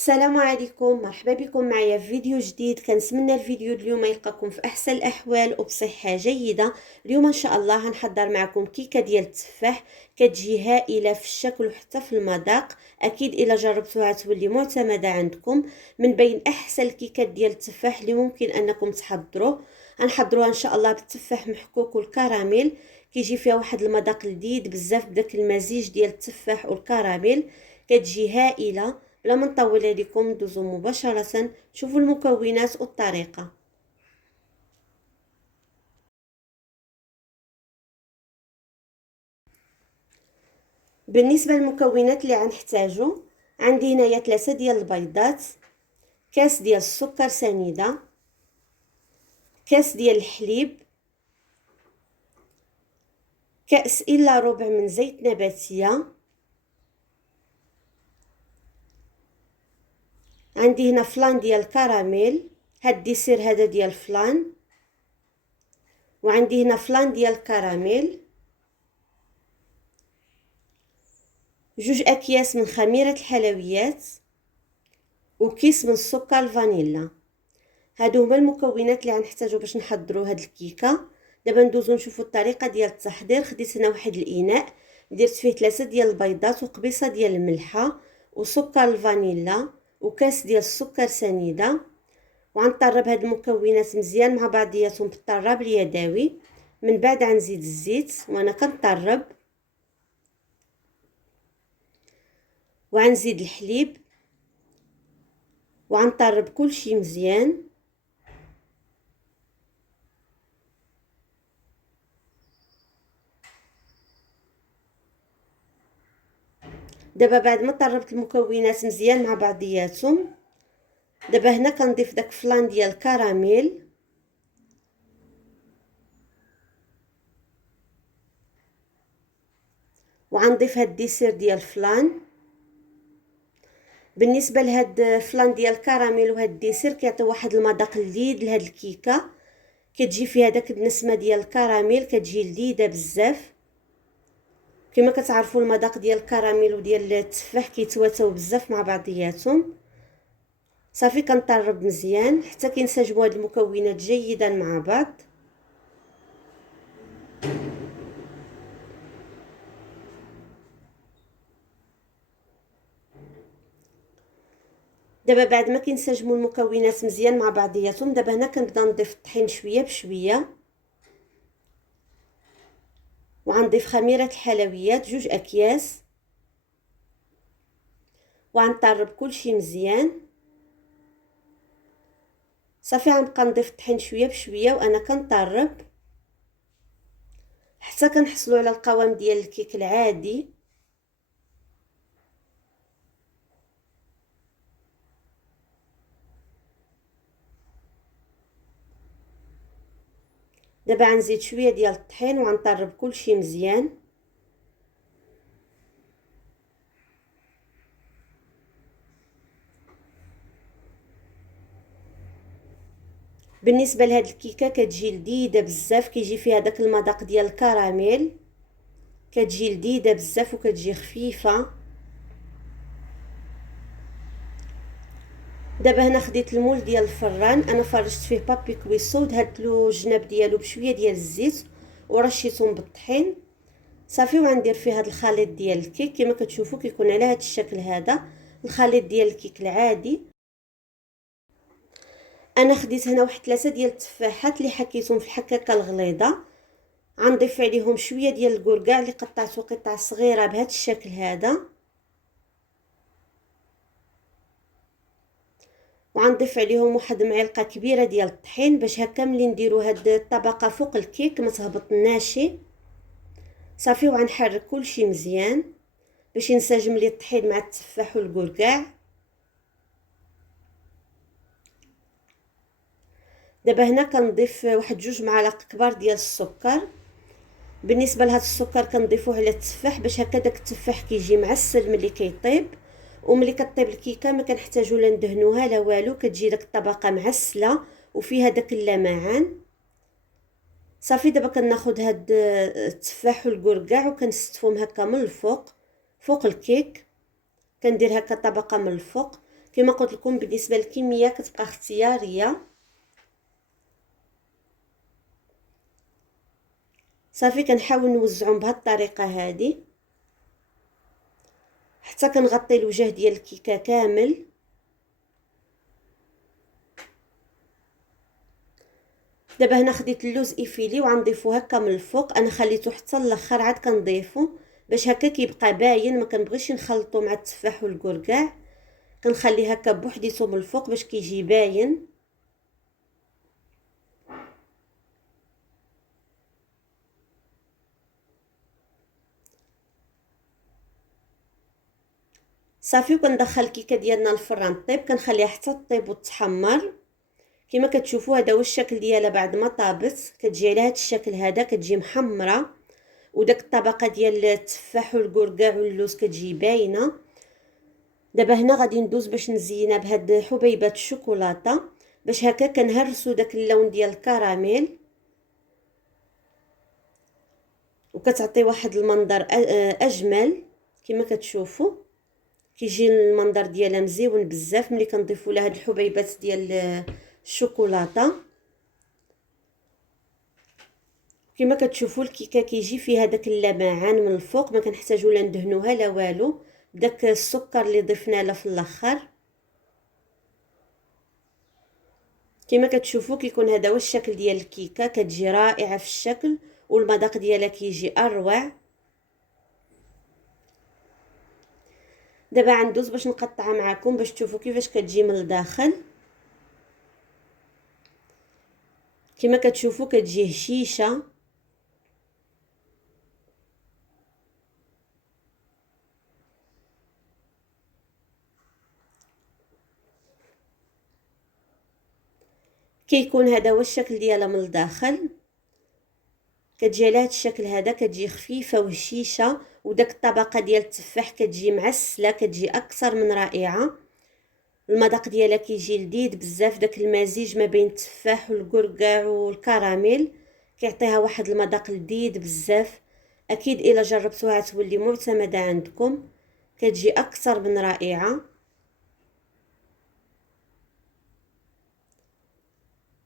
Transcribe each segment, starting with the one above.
السلام عليكم، مرحبا بكم معايا في فيديو جديد. كنتمنى الفيديو اليوم يلقاكم في احسن الاحوال وبصحه جيده. اليوم ان شاء الله غنحضر معكم كيكه ديال التفاح، كتجي هائله في الشكل وحتى في المذاق. اكيد الا جربتوها تولي معتمده عندكم. من بين احسن الكيكات ديال التفاح اللي ممكن انكم تحضروه. غنحضروها ان شاء الله بالتفاح محكوك والكراميل. كيجي فيها واحد المذاق لذيذ بزاف بداك المزيج ديال التفاح والكراميل. كتجي هائله. بلا ما نطول عليكم ندوزو مباشرة شوفوا المكونات والطريقة. بالنسبة للمكونات اللي غنحتاجو، عندي هنايا 3 ديال البيضات، كاس ديال السكر سنيدة، كاس ديال الحليب، كاس الا ربع من زيت نباتية، عندي هنا فلان ديال الكراميل، هاد الديسير هذا ديال فلان، وعندي هنا فلان ديال الكراميل، 2 اكياس من خميرة الحلويات، وكيس من السكر الفانيلا. هادو هما المكونات اللي غنحتاجو باش نحضروا هاد الكيكه. دابا ندوزو نشوفوا الطريقه ديال التحضير. خديت هنا واحد الاناء، درت فيه 3 ديال البيضات وقبيصه ديال الملحه وسكر الفانيلا وكاس ديال السكر سنيده. وغنطرب هاد المكونات مزيان مع بعضياتهم بالطراب اليدوي. من بعد غنزيد الزيت وانا كنطرب، وغنزيد الحليب وغنطرب كلشي مزيان. دابا بعد ما طربت المكونات مزيان مع بعضياتهم، دابا هنا كنضيف داك فلان ديال الكراميل، وغنضيف هاد الديسير ديال فلان. بالنسبه لهاد فلان ديال الكراميل وهاد الديسير كيعطيو واحد المذاق لذيذ لهاد الكيكه. كتجي فيها داك النسمه ديال الكراميل، كتجي لذيذه بزاف. كما كتعرفوا المذاق ديال الكراميل وديال التفاح كيتواتاو بزاف مع بعضياتهم. صافي كنطرب مزيان حتى كينسجموا هاد المكونات جيدا مع بعض. دابا بعد ما كينسجموا المكونات مزيان مع بعضياتهم، دابا هنا كنبدا نضيف الطحين شويه بشويه، وغنضيف خميره الحلويات 2 اكياس، وغنطرب كلشي مزيان. صافي غنبقى نضيف الطحين شويه بشويه وانا كنطرب حتى كنحصلوا على القوام ديال الكيك العادي. دابا غنزيد شويه ديال الطحين وغنطرب كلشي مزيان. بالنسبه لهاد الكيكه كتجي لذيذه بزاف، كيجي فيها داك المذاق ديال الكراميل، كتجي لذيذه بزاف وكتجي خفيفه. دابا هنا خديت المول ديال الفران، انا فرشت فيه بابي كويسو ودهنت له الجناب ديالو بشويه ديال الزيت ورشيتهم بالطحين. صافي وغندير فيه هذا الخليط ديال الكيك. كما كتشوفوا كيكون على هذا الشكل هذا الخليط ديال الكيك العادي. انا خديت هنا واحد 3 ديال التفاحات اللي حكيتهم في الحكاكه الغليظه. غنضيف عليهم شويه ديال الكركاع اللي قطعته قطع صغيره بهذا الشكل هذا، وغنضيف عليهم واحد معلقه كبيره ديال الطحين باش هكا ملي نديرو هاد الطبقه فوق الكيك ما تهبطناش. صافي وغنحرك كلشي مزيان باش ينسجم لي الطحين مع التفاح والكركاع. دابا هنا كنضيف واحد 2 معالق كبار ديال السكر. بالنسبه لهذا السكر كنضيفوه على التفاح باش هكا داك التفاح كيجي معسل ملي كيطيب. وملي كطيب الكيكه ما كنحتاجو لا ندهنوها لا والو، كتجي داك الطبقه معسله وفيها داك اللمعان. صافي دابا كناخذ هاد التفاح والكركاع وكنستفهم هكا من الفوق فوق الكيك. كندير هكا طبقه من الفوق. كما قلت لكم بالنسبه للكميه كتبقى اختياريه. صافي كنحاول نوزعهم بهذه الطريقه هذه حتى كنغطي الوجه ديال الكيكه كامل. دابا هنا خديت اللوز ايفيلي وغنضيفو هكا من الفوق، انا خليته حتى الاخر عاد كنضيفو باش هكا كيبقى باين، ما كنبغيش نخلطو مع التفاح والكركاع، كنخليه هكا بوحديتو من الفوق باش كيجي باين. صافي وكندخل الكيكه ديالنا الفران طيب، كنخليها حتى طيب وتحمر. كما كتشوفوا هذا هو الشكل ديالها بعد ما طابت، كتجي على هذا الشكل هذا، كتجي محمره وداك الطبقه ديال التفاح والكركاع واللوز كتجي باينه. دابا هنا غادي ندوز باش نزينها بهاد حبيبات الشوكولاته باش هكا كنهرسوا داك اللون ديال الكراميل وكتعطي واحد المنظر اجمل. كما كتشوفوا كيجي المنظر ديالها مزيون بزاف ملي كنضيفوا لها هاد الحبيبات ديال الشوكولاته. كما كتشوفوا الكيكه كيجي فيها داك اللمعان من الفوق، ما كنحتاجوا لا ندهنوها لا والو، بداك السكر اللي ضفنا له في الاخر. كما كتشوفوا كيكون هذا هو الشكل ديال الكيكه، كتجي رائعه في الشكل والمذاق ديالها كيجي اروع. دابا غندوز باش نقطعها معكم باش تشوفوا كيفاش كتجي من الداخل. كما كتشوفوا كتجي هشيشه. كيكون هذا هو الشكل ديالها من الداخل، كتجي على هذا الشكل هذا، كتجي خفيفه وهشيشه وداك الطبقه ديال التفاح كتجي معسله، كتجي اكثر من رائعه. المذاق ديالها كيجي لذيذ بزاف، داك المزيج ما بين التفاح والكركاع والكراميل كيعطيها واحد المذاق لذيذ بزاف. اكيد الا جربتوها تولي معتمده عندكم، كتجي اكثر من رائعه.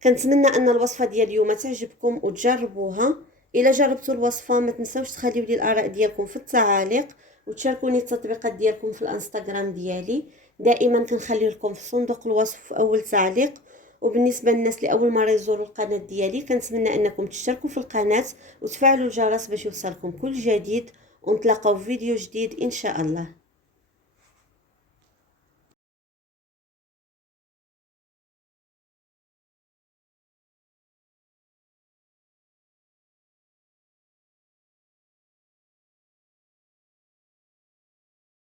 كنتمنى ان الوصفه ديال اليوم تعجبكم وتجربوها. الا جربتوا الوصفه ما تنساوش تخليو لي الاراء ديالكم في التعاليق وتشاركوني التطبيقات ديالكم في الانستغرام ديالي. دائما كنخلي لكم في صندوق الوصف في اول تعليق. وبالنسبه للناس اللي اول مره يزوروا القناه ديالي كنتمنى انكم تشتركوا في القناه وتفعلوا الجرس باش يوصلكم كل جديد، ونتلاقاو في فيديو جديد ان شاء الله.